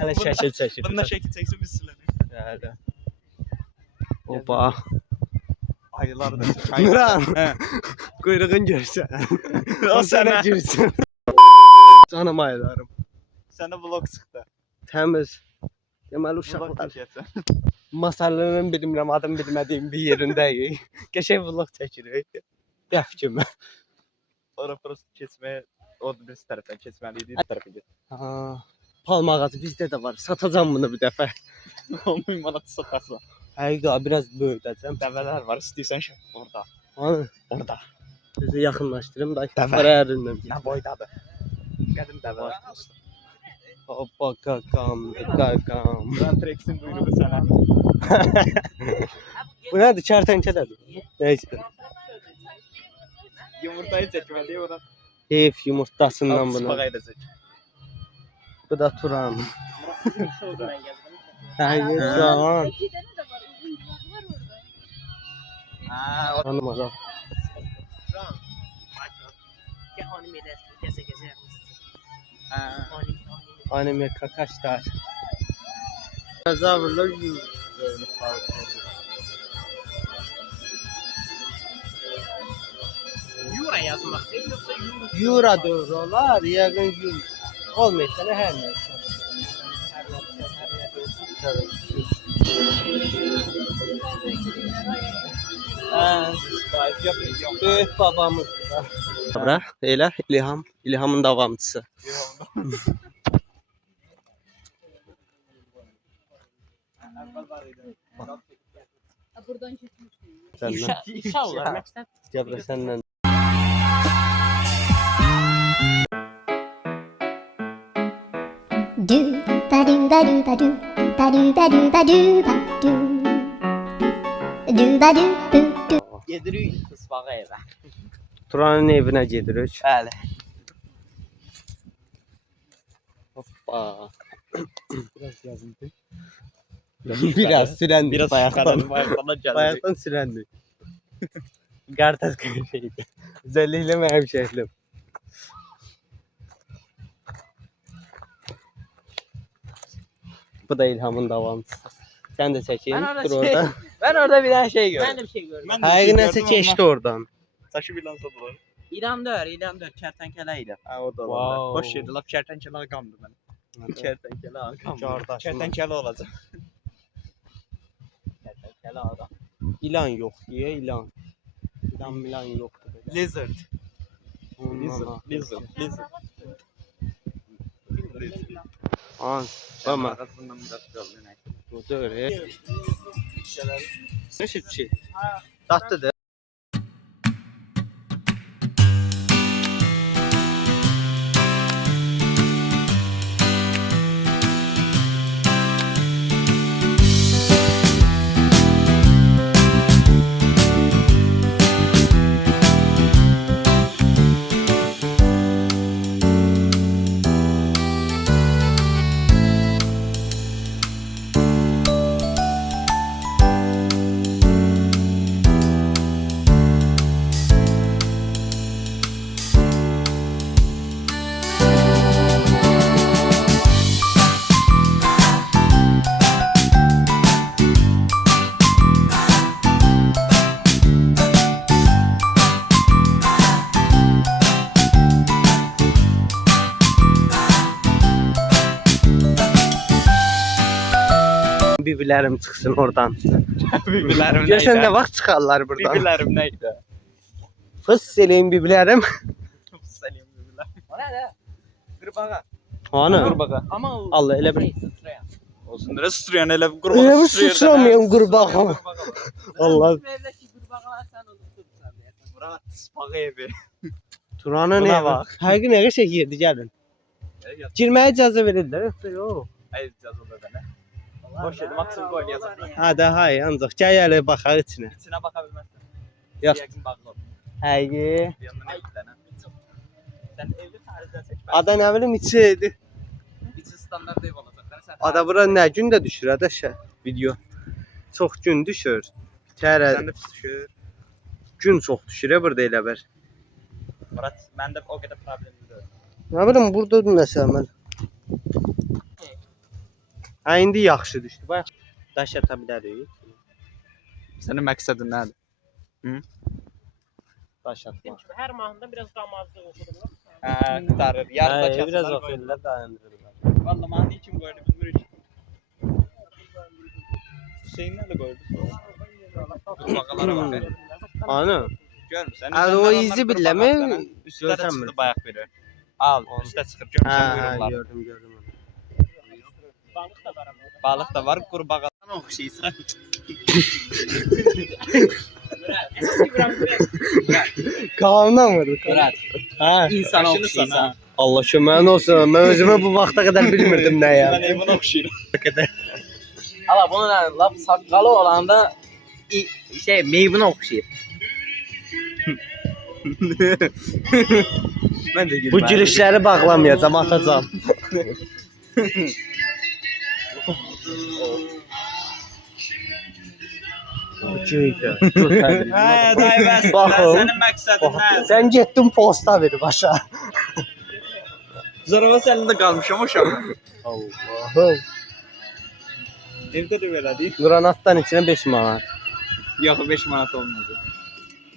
Hələ şəkil çəkir. Bununla şəkil çəksin biz silərik. Hələ. Opa. Ayılar da. Miran. Hə. Quyruğun görsən. O O sənə sənə. girsin. Canım ayılarım. Sənə vlog çıxdı. Təmiz. Deməli Vlog uşaqlar. çəkəcəksən. Masalının bilmirəm, adını bilmədiyim bir yerindəyik. Qəşəng vlog çəkirik. Dəf kimi. Ora prosta keçməyə, o bir tərəfdən keçməliydik, bir tərəfə get. Ha, palma ağacı bizdə də var. Satacağam bunu bir dəfə. 10.000 manat soxarsan. Həqiqə biraz böyüdəcəm. Dəvələr var, istəyirsən orada. Hani Orada. bizi yaxınlaşdırım da. Dəvə. Qararından. Nə boydadır? Qədim dəvələr. Hoppa kakam, kakam. Grand Trex'in buyruğu sənə. Bu nədir? Kərtənkələdir. Nə işte? Yumurtayı çəkməli ora. Heyf yumurtasından bunu. Spağa edəcək. Bu da Turan. Həqiqət can. Ha, Tanımadım. Anime kakashlar. Zavırlar Yura yazmaq yoxsa Yura diyorlar. Yakın yur. Olmaysa ne her neyse. Büyük babamız da. Dobra, elə İlham, İlhamın davamçısı. Buradan geçmiştim. Səndən. İnşallah məqsəd Cəbrə səndən. Do ba do ba do ba do ba do ba do ba do ba do ba do boo do. Gedirik Spağa evə. Turanın evinə gedirik. Bəli. Hoppa. Biraz yazıldı. Biraz sürəndik. Biraz bayaqdan. bayaqdan gəldi. Bayaqdan sürəndik. Qardaş şeydi. Özellikle mənim şəhlim. Bu da İlhamın davamçısı. Sen de çekin. Ben Dur orada orada. Ben orada bir dənə şey gördüm. mən də bir şey gördüm. Həqiqi nəsə keçdi oradan. Taşı bilan sadılar. İrandör, kərtənkələ idi. Ha o da Wow. olabilir. Boş yerdi. Laf kertenkele ağamdı ben. Kertenkele ağam. Qardaşım. Kertenkele olacak. Kertenkele ağam. İlan yok diye ilan. İlan milan yoktu böyle. Lizard. Ondan Lizard. Lizard. An, bama. Bundan biraz problem. Bu da öyle. Ne şey? Tatlı da. Bibilerim çıksın oradan. Bibilerim Görsen ne vakit çıkarlar buradan. Bibilerim neydi? Fıs seleyim bibilerim. Selim bibiler. O nədir? Qırbağa. Ana. Qırbağa. Amma o Allah elə bir. sıçrayan. Olsun. Neresi sıçrayan elə bir Elə qırbağa bir sıçramayan qurbağa. Allah. Evdəki qurbağalar sən unutdursan deyəsən. Murat Spağa evi. Turanın Buna evi. bak. Həqiqi nə qəşəng yerdi gəlin. Girməyə icazə verirlər. Yoxsa yox. Hayır yazıldı da ne? Boş yedim. Maksimum gol yazıldı. Ha da hay ancaq gəl elə baxaq içinə. İçine bakabilmezsin. Yox. Yakın bağlı ol. Həqiqi. Yanına ne iki tane? Sen evli tarzdan seç. Ada nə bilim içi. İçi standart ev olacak. Sen Ada bura nə gün də düşür ada video. Çox gün düşür. Tərə Sen de pis düşür. gün çox düşür burada elə bir. Murat ben de o kadar problemli değil. Nə bilim burada nəsə mən. Ha indi yaxşı düşdü. Bax daş ata bilərik. Sənin məqsədin nədir? Daş atmaq. Her mahında biraz damazlık okudum. Hə, qurtarır. Yarıda Hə, biraz kəsələr qoyurlar. oxuyurlar, dayandırırlar. Valla mani kim qoydu bilmirik. Hüseyin nədə qoydu? Qurbağalara bax. Anı? Görmürsən? Abi, o izi billəmi? Üstdə də Görsənmir. çıxdı bayaq biri. Al, üstə çıxır. Görmürsən Hə, quyruqları. gördüm. Balık da var ama. Balıq da var, qurbağalara oxşayırsan. Qanundan vurdu. Murat. Hə. İnsana Başını okşaysan. sana. Allah köməyin olsun. Mən özümə bu vaxta qədər bilmirdim nə ya. Mən evin oxşayıram. Ama bunun laf sakalı olanda meyvuna okşayır. Mən də Bu gülüşləri bağlamayacağam, atacağam. Cüydə. Hə, dayı bəs. Baxın. Sənin məqsədin nədir? Sən getdin posta ver başa. Zorava səlində qalmışam uşaq. Allahım. Evdə də belədir. Nuranatdan içinə 5 manat. Yox, 5 manat olmaz.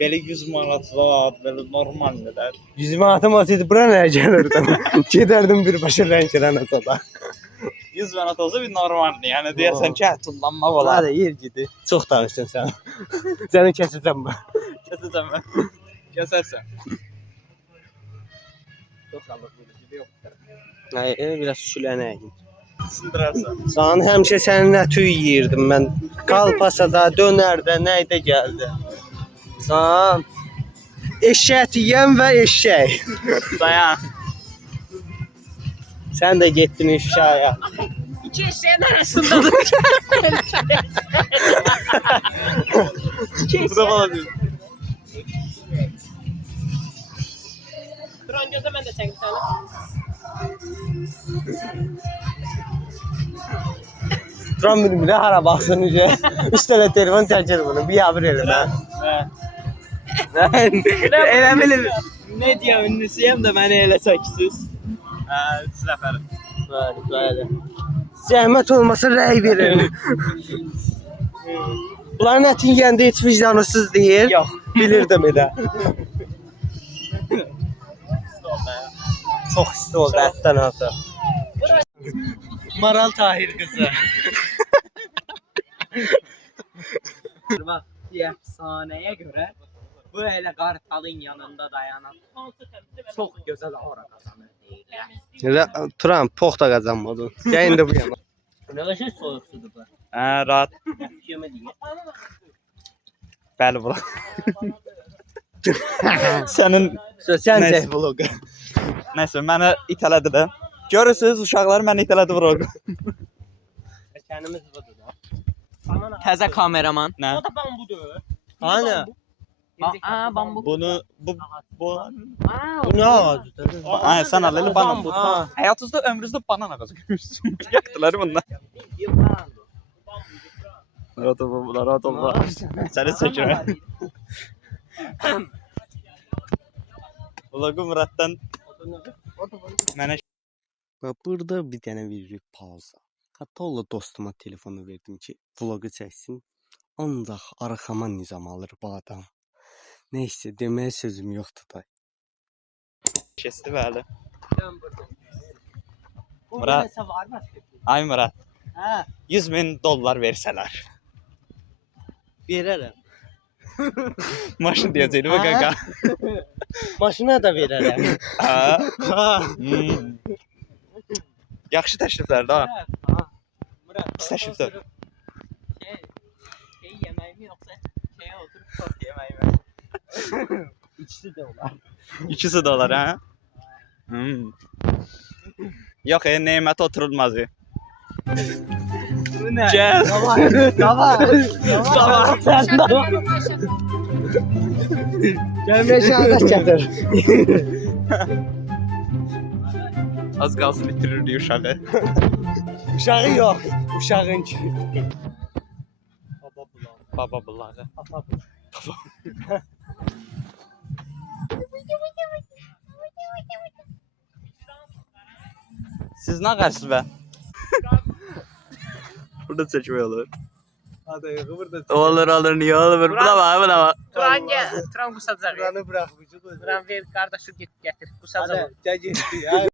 Belə 100 manat var, belə normal qədər. 100 manatım olsaydı bura nəyə gəlirdim? Gedərdim birbaşa Lənkərana da. 100 manat olsa bir normaldir. Yəni deyəsən ki, tullanmaq olar. Hadi yer gidi. Çox danışdın sən. Səni kəsəcəm mən. Kəsəcəm mən. Kəsərsən. Çok sağlıklı bir şey yok. Hayır, biraz şülənək. Sındırarsan. Sən həmişə sənin əti yeyirdim mən. Kalpasada, dönərdə, nəydə gəldi. Sən eşək yeyən və eşək. Dayan. Sən də getdin eşşaya. İki eşeğin arasında. Bu da bana diyor. Duran gözle ben de çekeyim sana. Duran bilmir, hara baxsın necə. 3 dənə telefon çəkir bunu, bir abır elə. Elə bilir. Medya ünlüsüyüm de beni ele çekisiz. Hə, 3 nəfər. Bəli. Zəhmət olmasa rəy verin. Bunların ətin yeyəndə heç vicdanısız deyil. Yox. Bilirdim elə. Çox isti oldu ətdən artıq. Maral Tahir qızı. Bak bir efsaneye göre bu hele kartalın yanında dayanan çok güzel aura kazanır. Turan, pox da qazanmadı. Gəl indi bu yana. Ne kadar soğuk sudur bu. Hə, rahat. Yemeği değil. Bəli, bura. Sənin Sən Nəysə. çək vloqu. nəsə mənə itələdi də. Görürsüz, uşaqlar məni itələdi vloq. Kəndimiz budur da. Təzə kameraman. Nə? O da bambudur. Hani? Aa bambu. Bunu bu Aa, Bu nə ağacıdır? Hə, sən al elə banan. Ha. Həyatınızda ömrünüzdə banan ağacı görmüsünüz. Yaktılar bunlar. Rahat ol, rahat ol. Səni çəkirəm. Vlogu Muratdan mənə Və burada bir dənə veririk pauza. Katolla dostuma telefonu verdim ki, vlogu çəksin. Ancaq arxama nizam alır bu adam. Neyse, deməyə sözüm yoxdur da. kesti bəli. Bu Murat. neyse var mı? Ay Murat, Ha, 100.000 dollar versələr. Verərəm. Maşın deyəcəkdi bu Hə? qaqa. Maşına da verərəm. Ha. Ha. Yaxşı təkliflərdir ha. Murat. Pis təkliflər. Şey yemeği mi yoksa şeye oturup sos yemeği mi? İkisi də olar. İkisi də olar ha. Yox, nemət oturulmaz. Bu ne? Gəl. Tamam. Sən də. Gəl məşahət gətir. Az qalsın bitirirdi uşağı. Uşağı yox, uşağın ki. Baba bulağı. Siz nə qərsiniz bə? Burada çəkmək olur. Hadi burada. Olur, niyə olur? Buna bax. Turan gel. Turan kusacak. Buranı bırak vücudu. Turan ver kardeşi git getir. Kusacak. Hadi gel geçti ya.